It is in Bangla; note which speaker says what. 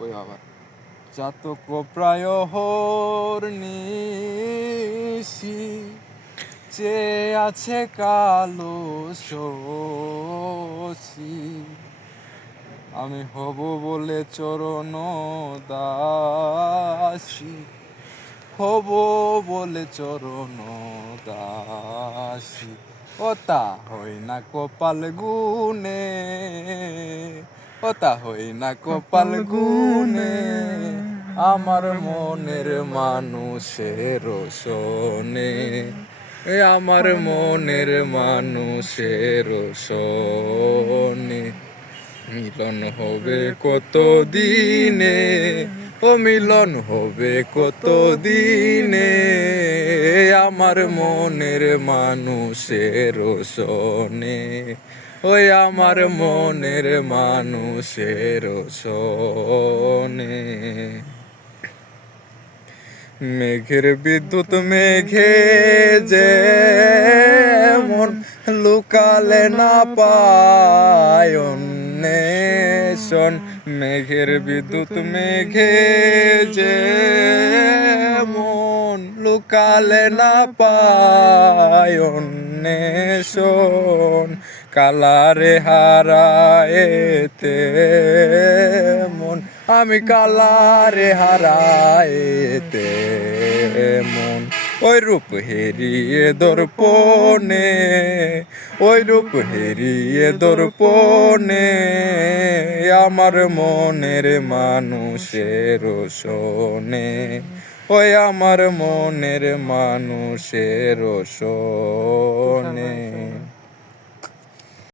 Speaker 1: ওই আবার চাতক প্রায় হর নিশি, চেয়ে আছে কালো শশী। আমি হব বলে চরণ দাসী, হব বলে চরণ দাসী। ও তা হই না কপাল গুনে ও তা হই না কপাল গুনে আমার মনের মানুষের শোনে। এ আমার মনের মানুষের শোনে। মিলন হবে কত দিনে? ও মিলন হবে কত দিনে? আমার মনের মানুষের শোনে। ওই আমার মনের মানুষের শোনে। মেঘের বিদ্যুৎ মেঘে যে মন লুকালে না পায় মেঘের বিদ্যুৎ মেঘে যে লুকালে না পায় অন্বেষণ, কালারে হারায়েতে মন। আমি কালারে হারায়েতে মন। ওই রূপ হেরিয়ে দর্পণে, ওই রূপ হেরিয়ে দর্পণে আমার মনের মানুষের শোনে। ওই আমার মনের মানুষের শোনে।